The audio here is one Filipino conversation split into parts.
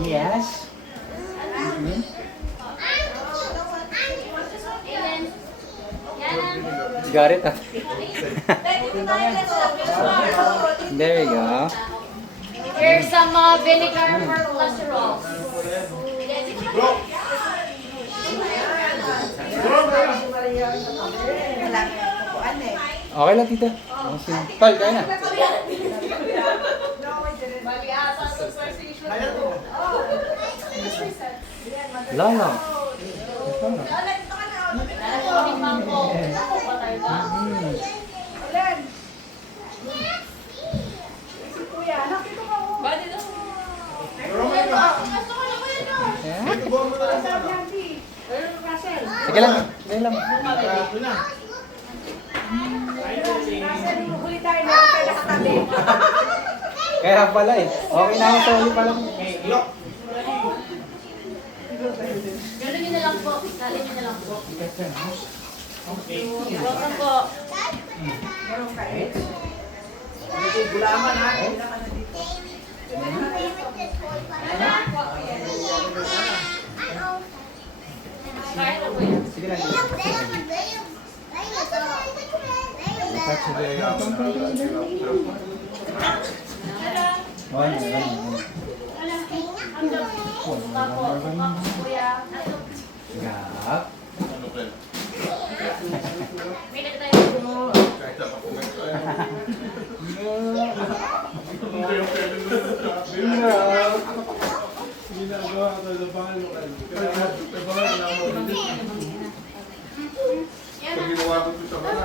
Yes. Got it. There you go. Here's some vinegar for cholesterol. Okay lang, tita. Tal, kaya na. Lala. Sige lang. Sige lang. Kaya pala eh. Okay na ako sa uli pala. Gano'n nyo na lang po. Salin nyo na lang po. Welcome po. Gulaman ha. Sige lang. Gap. Pag ginawa ko ito sa mga.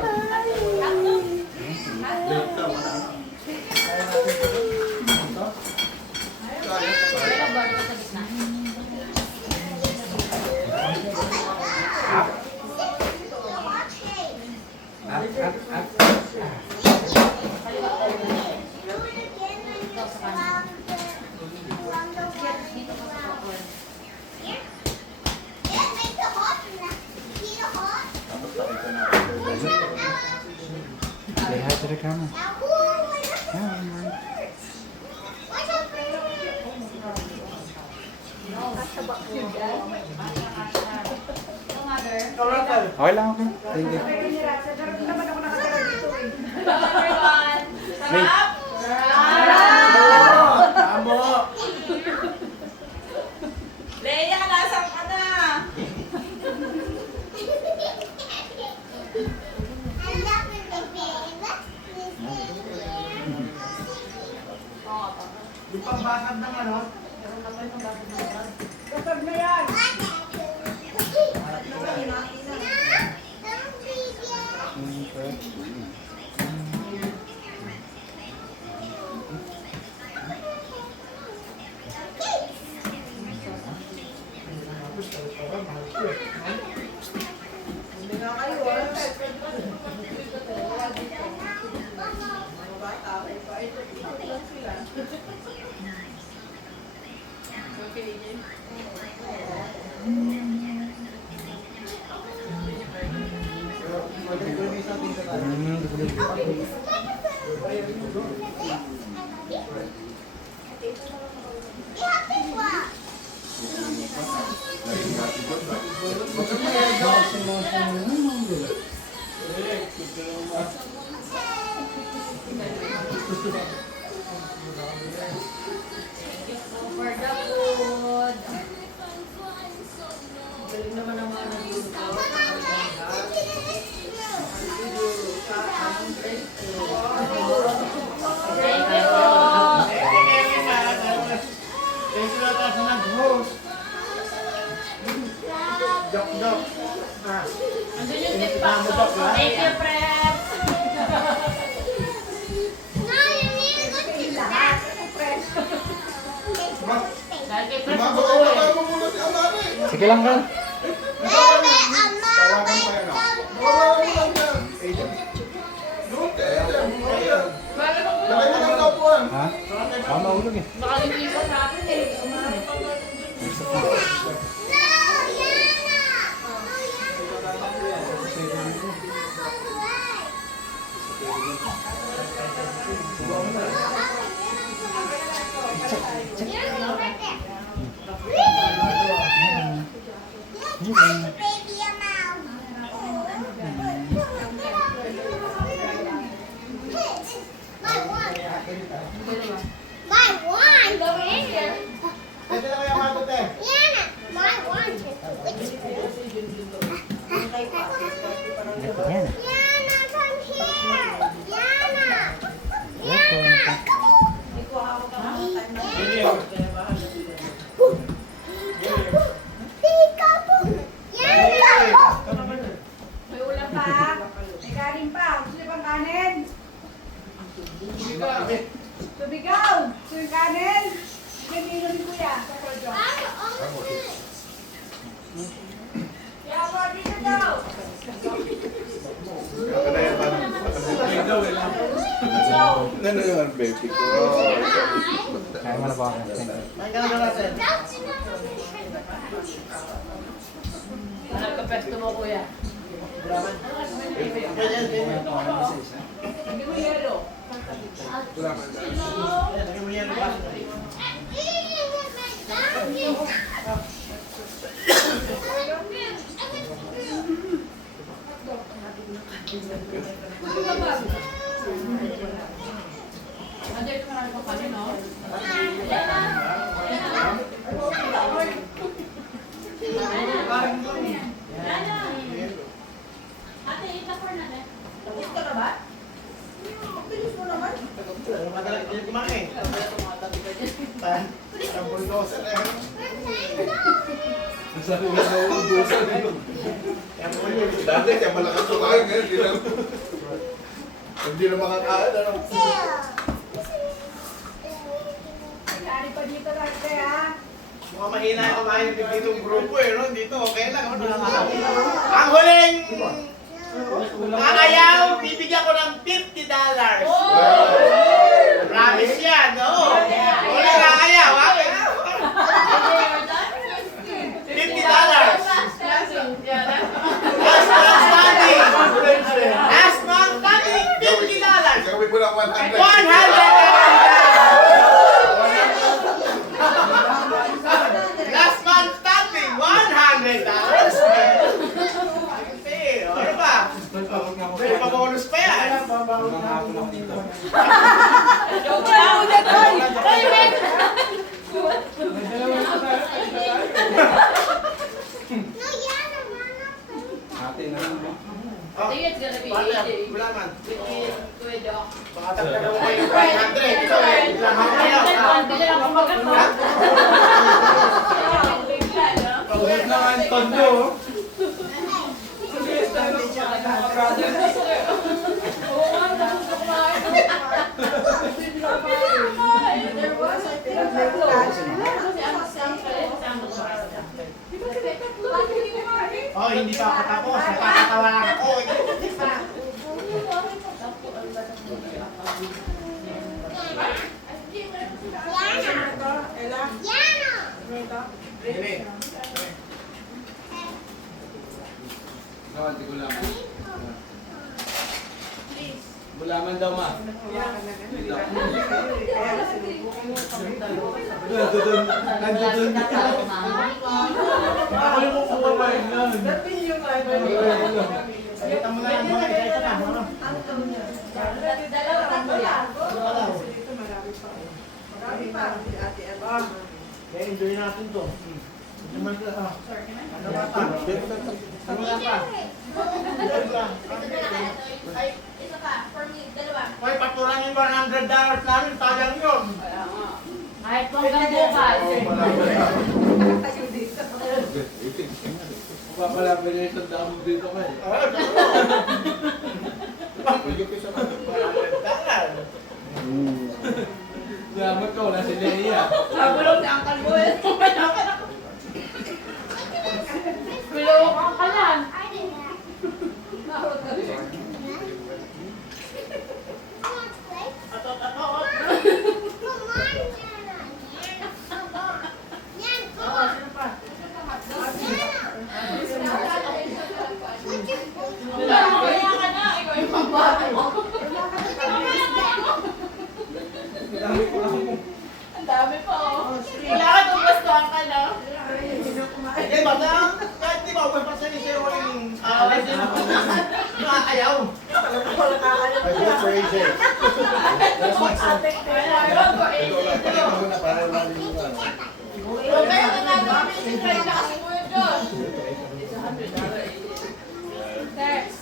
Say hi to the camera. Okay lang, okay. Thank you. Wait. Leia, nasaan ka na? Yung pambasag ng ano? Basag na yan! Hindi nga kayo For the food. Galing naman ang mga nag-iuto. Thank you po. Dok. Andun yung tip box. Thank you, friends. Dahil kay Pres po eh. Sige lang, Ran. Tawagan pa yan. Tawagan mo lang yan. Doon, kaya Ha? Baka mahulog eh. Nakalimutan ko sa akin eh. Ito na kaya matot eh. Yan. May ulam pa. May kanin pa. Gusto niyo pang kanin? Subigaw! Gusto yung kanin? Ganino ni Kuya. Sa kordo. Kaya po, dito daw. Ano yung baby ko? Kaya mo na ba ako? May ka na natin. Nagkapesto mo kuya. Ganyan, ganyan. Hindi mo yelo. Lagyan mo yan pa. Andiyan yung marami pang kanin, no? Ate, itapor na rin. Tapos ka na ba? Bilis mo naman. Madali din kumain. Ang bulldozer eh. Dati kaya malakas kumain ngayon. Hindi na makakain. Ano? May kanin pa dito lang kaya. Mukhang mahina yung kumain dito yung grupo eh. No? Dito okay lang. Ang huling ayaw, bibigyan ko ng $50. Promise yan, no? Wala kakayaw, ha? $50. Last month standing, $50. Gawin mo lang 100. 100. Last month standing, $100. Ano ba? May pabonus pa yan. Joke lang. Ay, men! Ate na lang. I think it's gonna be easy. Wala man. Kuya Doc. Baka tagtagal mo kayo 500. Ito eh. Ilang kakayaw. Hindi na lang kumagat mo. Bigla, no? Huwag na nga ang tondo. Oo nga, tapos na kumain. There was, I think, may kanin. Kasi ang siyang kalit, siyang magpapasta. Di ba sila tatlo? Hindi kumain. Oh, hindi pa ako tapos. Nakakatawa lang ako. Ella? Ito? Really? Hindi ko lang. Bulaman daw ma. Kaya sinubukan mo kami dalawa. Nandun. Ako yung kukumain lang. Dating yung ano. Salita mo na lang mga isa-isa na. Ano? Dalawa, tatlo lang. Kasi dito marami pa. Marami pa. Ate Ella. Kaya enjoy natin to. Naman ka. Ano ba pa? Ano ba pa? Ay, isa pa. For me, dalawa. Hoy, patulan yung $100 namin. Tagang yun. Kahit hanggang bukas. Tayo dito. Papalapin na isang damo dito ka eh. Salamat ka, wala si Leia. Nabulog si Uncle Buel. Bulog ang kalan. Nahulog ka rin. Atot. Wala ka kayo. I vote for AJ. That's my son. I vote for AJ. Muna para malilimutan. Okay, nanalo kami si Fred na kasi mo yun doon. It's $100. Thanks.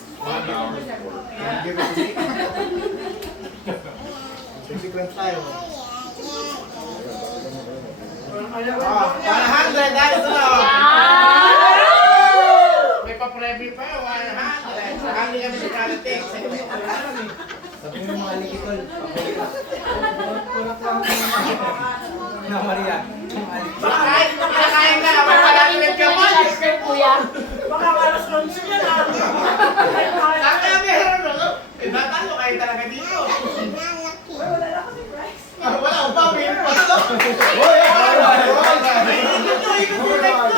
Give it to me. Consequence tayo. 100 dahil ito na. May pa-preview pa, 100. Hindi kami nagkalating. Sabi ng mga likitol, pakulit. Na Maria. Baka kahit nakakain na, mapalaglag ka pa. Kuya. Baka malas konsi yan ah. Sabi na meron, no? Eh, natalo kayo talaga dito. Wala na kasi price. Wala akong pamil. Ano to? Hoy! Ikot nyo, ikot nyo like to.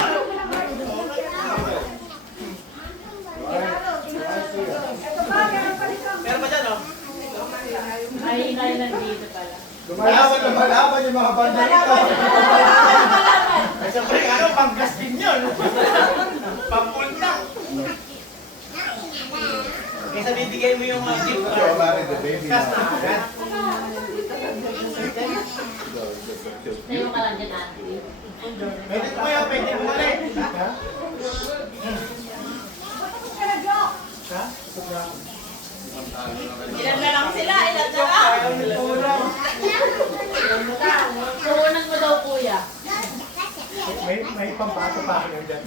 Ito ba, meron pa dito. Meron pa dyan, no? Ay, nandito pala. Lumalaban yung mga banda nito. Ay, siyempre, ano, pang-gas din yun. Pang-punta. Kaysa bibigay mo yung gift card. Gas na agad. Tayo ka lang dyan, Auntie. Pwede mo yun, pwede mo ulit. Ha? Ha? Ilan na lang sila? Ilan na lang? Puhunan mo daw, kuya. May pambato pa ako dyan.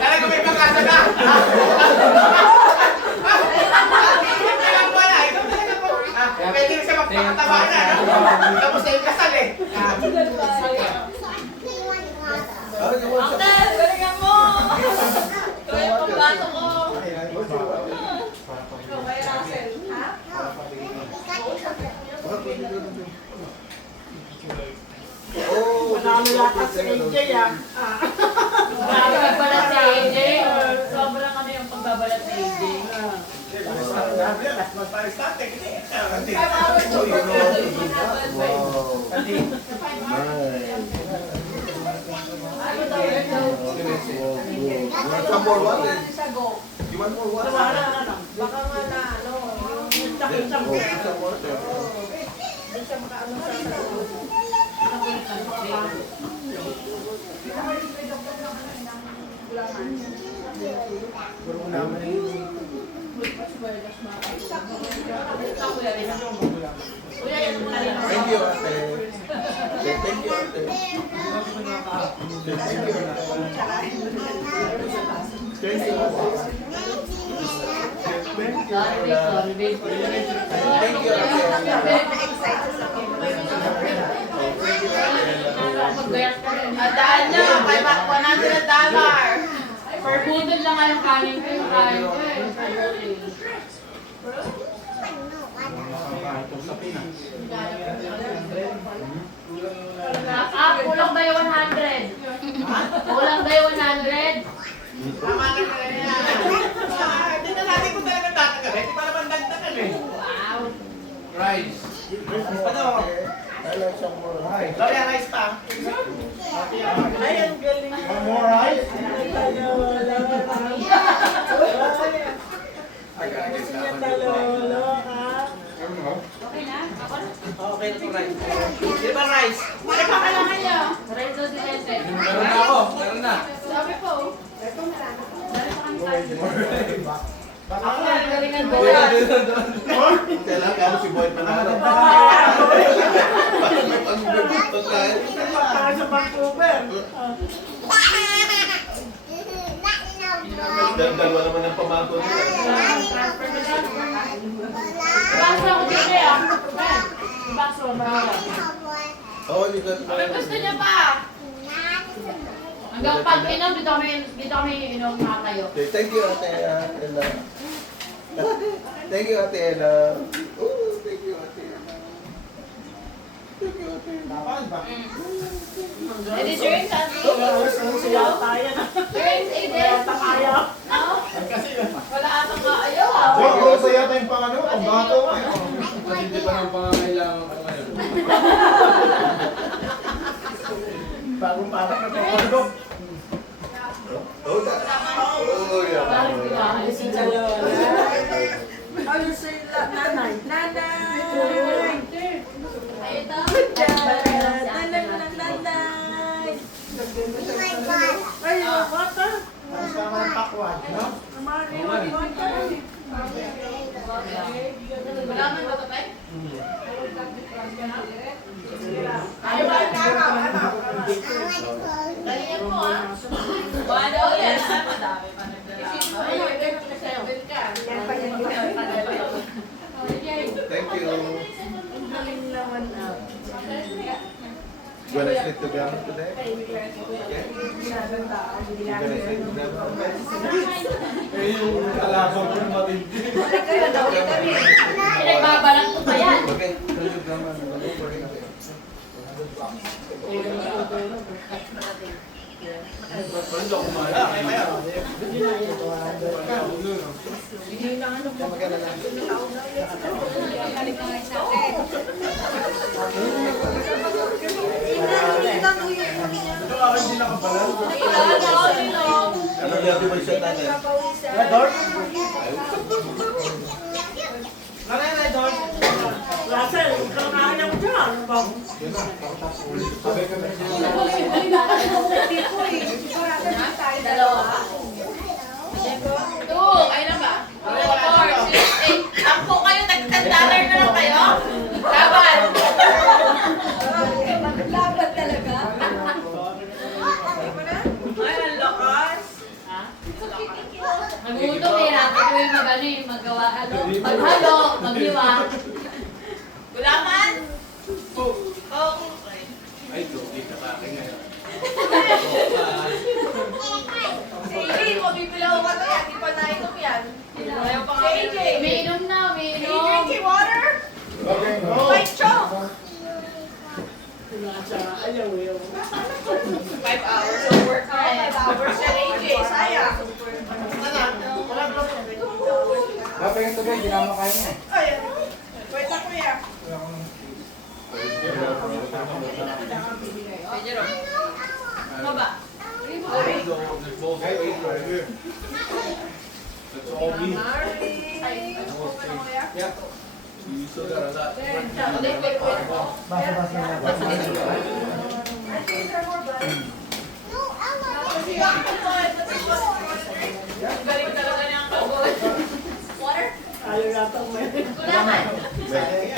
Talaga may pangkasa na! Kailan pala, ikaw talaga po. Pwede rin siya magpakataba na. Tapos na yung kasal eh. Uncle, galingan mo! Ito yung pambato ko. Ikaw kay Russell, ha? Manalo lahat sa AJ ah. Grabe pala si AJ. Sobrang ano yung pagbabalat ni AJ. Last month tayo sa atin. 5 hours to Ano daw yun daw? Some more water. Sa go. You want more water? Baka nga na ano, yung chak-chak. Oh, some water. Hindi siya makaano sa ano. Kuya, yan mo na rin. Thank you, ate. Thank you, ate. Thank you. Sorry, babe. Thank you, Adaan nyo, $100. Per bundle lang nga yung kanin ko, yung kain ko eh. Kulang ba yung 100? Kulang ba yung 100? Tama na pala yan. Hindi na natin kung talaga tatagalit. Di pa naman dagdagan eh. Wow! Rice. Ano? I like some more rice. Gloria, rice pa. Ay, ang galing. More rice? Okay na? Ako na? Okay, ito rice. Di ba rice? Ano pa kailangan niyo? Renzo si Rente. Meron na ako. Meron na. Sabi po. Dali pa kami kain. Baka Ako na, galingan mo. Kailangan ka mo si Boy Panalo. Bakit may pagkain? Para sa Vancouver. Dalawa naman ang pamato nila. Baso ako dito ah. Baso, baso. Oh, you got May gusto niya pa. Hanggang pag inom, dito kami inom na kayo. Okay, thank you, Ate Ella. Thank you, Ate Ella. Oh, thank you, Ate Ella. Thank you, Ate Ella. Dapat ba? Ready drinks, Auntie? Siya tayo na. Drinks, Eden? Kaya. No? Kasi Wala atang maayaw ah. Siguro sa yata yung pang ano, pang bato. Kasi hindi pa nang pangangailangan ko ngayon. Bagong parang na pang Oh, yeah. Parang di ba? Si Chalola. watch, no? Wala man ba tatay? Ay, ba na Galingan mo ah. Wala daw yan. Madami pa nagdala. Thank you. You wanna sleep together today? Okay. You gonna sleep together? Eh, yung kalaban ko yung matindi. Pinagbabalang ko pa yan. Okay. Tulog naman. Okay. Ito ako hindi nakabalan. Ano dati mo siya tatay? Dort? Nanay, Dort. Russell, kung nakakaya mo dyan, ano ba? Dalawa. Two. Ay na ba? 4, 6, 8. Ako kayo, $10 na lang kayo? Laban. Laban talaga. Ay, ang lakas. Ha? Nagutom eh. Natin ko yung magawa. Maghalo, maghiwa. Gulaman? Oo. Ay, okay ka pa. Si AJ, mabibilaw ka to yan. Di pa nainom yan. Ayaw pa kami. Si AJ. Umiinom na, umiinom. Can you drink water? Okay, go. White chalk. Ayaw yun. 5 hours of work na eh. 5 hours yan, AJ. Sayang. Dapat yung tabi, hindi na makain niya. Ay, wait ako ya. Pedro. Ano ba? That's all me. Ay, Yeah. You still got a lot. wait. Basta. Galing talaga niya ang kagot. Water? Ayaw yata mo yun. Gulaman.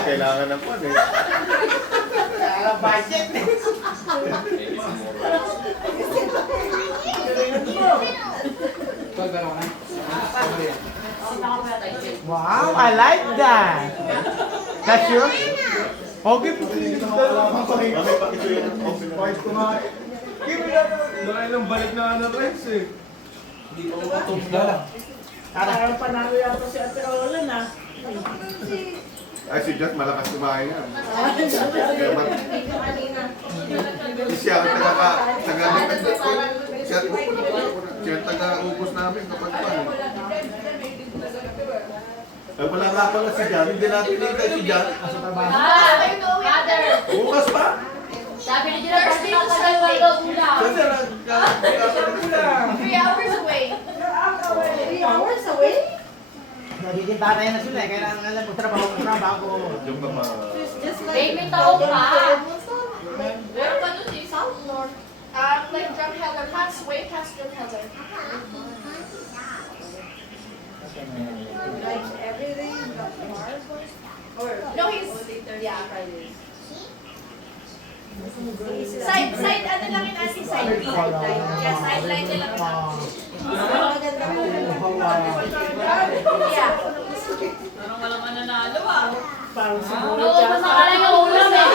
Kailangan ng pan eh. Kaya budget. Wow, I like that. That's yours? Okay, Nakailang balik na ano Rex eh. Hindi pa matungga. Parang panalo yata si Ate Olan ah. Ay, si Jess malakas kumain yan. Siya ang taga-ligtas ko. Siya ang taga-ubos namin kapag pan. Ay, wala nga pala si Jan. Hindi natin nilagay si Jan. Mother. Bukas pa. Sabi ni Gerard, bakit nakakalawa daw ulam? Kasi nagkakaroon. 3 hours away. 3 hours away? Nagiging tatay na sila eh. Kailangan nila magtrabaho. Yung mga... Babe, may tao pa. Meron pa doon eh, South North. Like Drumheller, way past Drumheller. Like every day, Mars or No, he's, yeah. Side, ano lang yun, Ate? Sideline. Yeah, sideline nila lang. maganda mo. Yeah. Parang walang mananalo ah. Parang siguro Oo, masakalang yung ulam eh.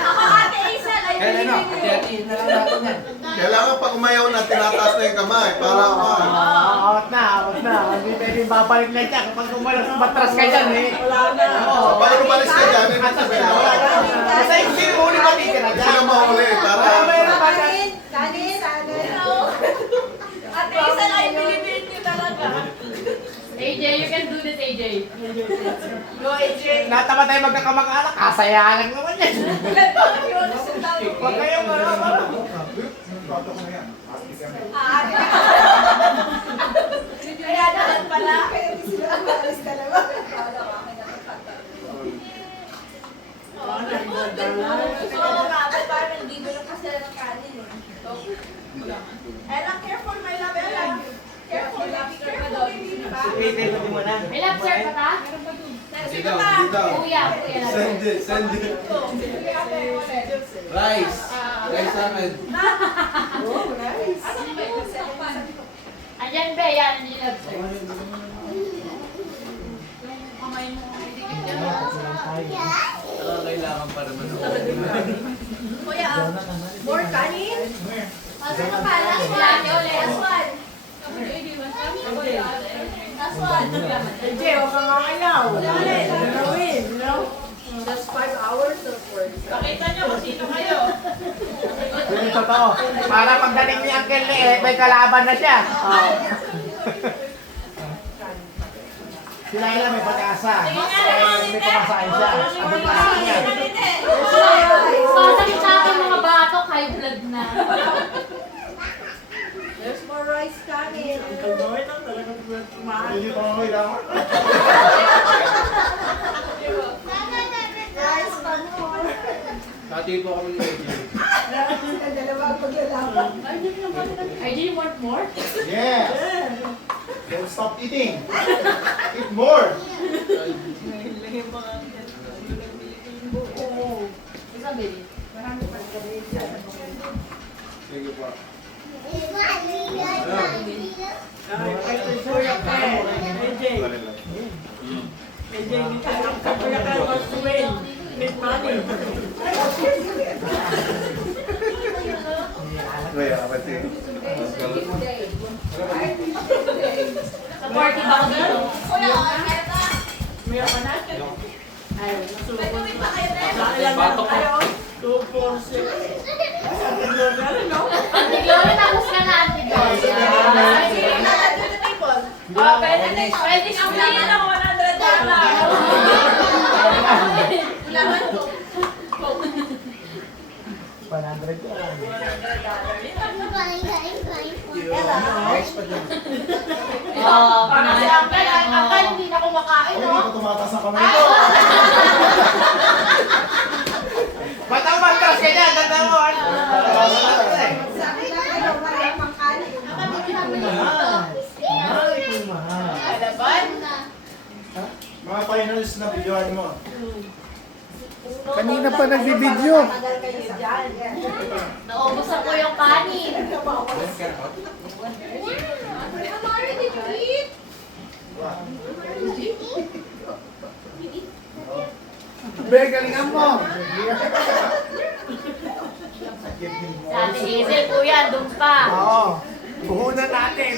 Ako, Ate Hazel, ay Kailan no? binibig ko. Hati-hati na lang natin yan. Kailangan pag umayaw na, tinataas na yung kamay. Para Awat na. Hindi pwede babalik na dyan. Kapag matras ka dyan eh. wala na. Pag umalis ka dyan, may sabihin na wala. Basta yung sino mo ulit matitira Hindi dyan. sila mahuli. Para... Kanin. Ate Hazel, ay binibig ko talaga. AJ, you can do this, AJ. Go, AJ. Lahat naman tayo magkakamag-anak. Kasayaan lang naman yan. Ilan ba yun? Huwag kayong Kaya naman pala. Ella, careful, my love, Ella. Careful, Lapser ka ta? Sino pa? Kuya. Send it, send it. Rice. Rice salad. Oh, nice. Ayan ba, yan ang lapser. Kamay mo, didikit ka na. Kailangan pa naman ako. Kuya, more kanin? Pasok ka pa, last one. Last one. Last one. Hindi, huwag kang kakalaw. Gawin, you know? That's 5 hours of work. Pakita nyo kung sino kayo. Yung totoo. Para pagdating ni Uncle Lee, may kalaban na siya. Si Laila may pag-asa. May kumasahin siya. Sabi pa niya. Pasok sa akin mga batok, high blood na. There's more rice kanin. Hindi pa ako kailangan. Rice pa more. Kati po kami ni AJ. Ang dalawa ang paglalaban. RJ, you want more? Yes. Don't stop eating. Eat more. Isang bili. Sige po. Kaya pati. Supportive ako dito. Kuya, kaya ka? Meron ka na? Ay, May tubig pa kayo na? Batok ko. 2, 4, 6. Auntie Gloria, tapos ka na, Auntie Gloria. Sige, nandun na table. Pwede siya Kailangan ako $100. Kailangan ko. 100 yan. Rice pa din. Oo, Parang si Uncle, Uncle, hindi na kumakain, Ay, no? hindi ko tumataas ang kamay ko. Ba't ang matras ka niya? Ganda mo. Sabi na kayo, maramang kanin. Kalaban? Mga finals na videoan mo. Kanina pa nagbibideo. Tagal kayo dyan. Naubos ako yung kanin. Amari, did you eat? Be, galingan mo. Sa Ate Hazel, kuya, doon pa. Oo. Puhunan natin.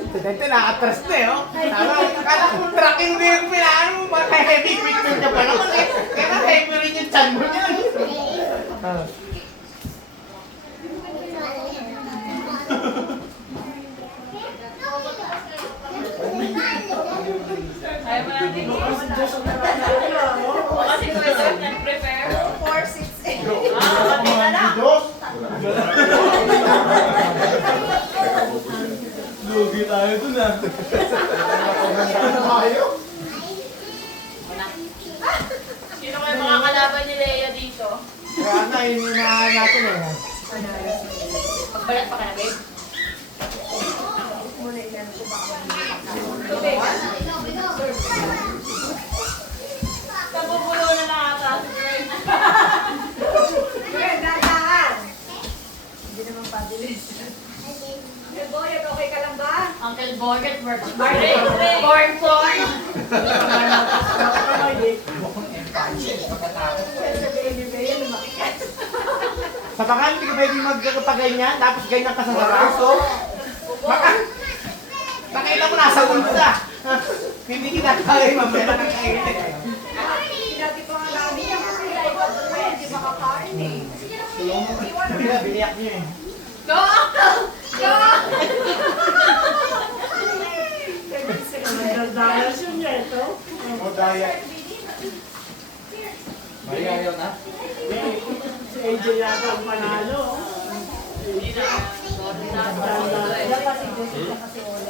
Estudyante, nakatras na eh, oh. Tama, akala ko tracking din yung pinaan mo. Baka heavy picture niya pa naman eh. Kaya heavy rin yung chan mo niyan. Ayaw mo natin eat? Kasi kuya Sir, nag-prepare. 4, 6, 8. Pati na lang. Diyos! Lugi tayo dun ah. Napaganda tayo. Sino kayo mga kalaban ni Lea dito? Kaya na, yun yung nahan natin eh. Magbalat pa ka na, babe. Tubig. Nabubulo na lang ata si Fred. Kaya dadaan. Hindi naman pabilis. Boy, okay ka lang ba? Uncle Borget, work. Break, break. Corn porn. Sa bakan, hindi ka pwede magpaganyan, tapos ganyan ka sa saraso. Baka, nakita mo nasa bulsa. Hindi kinakaya yung mamaya na kakainin. Dati pa nga namin yan kasi iba po eh, hindi makakain eh. Hindi na, biniyak niyo eh. Go, Uncle! Go! O, daya. Maria, ayaw na? Si AJ yata ang panalo. Hindi na. Dapat si Jessica kasi wala.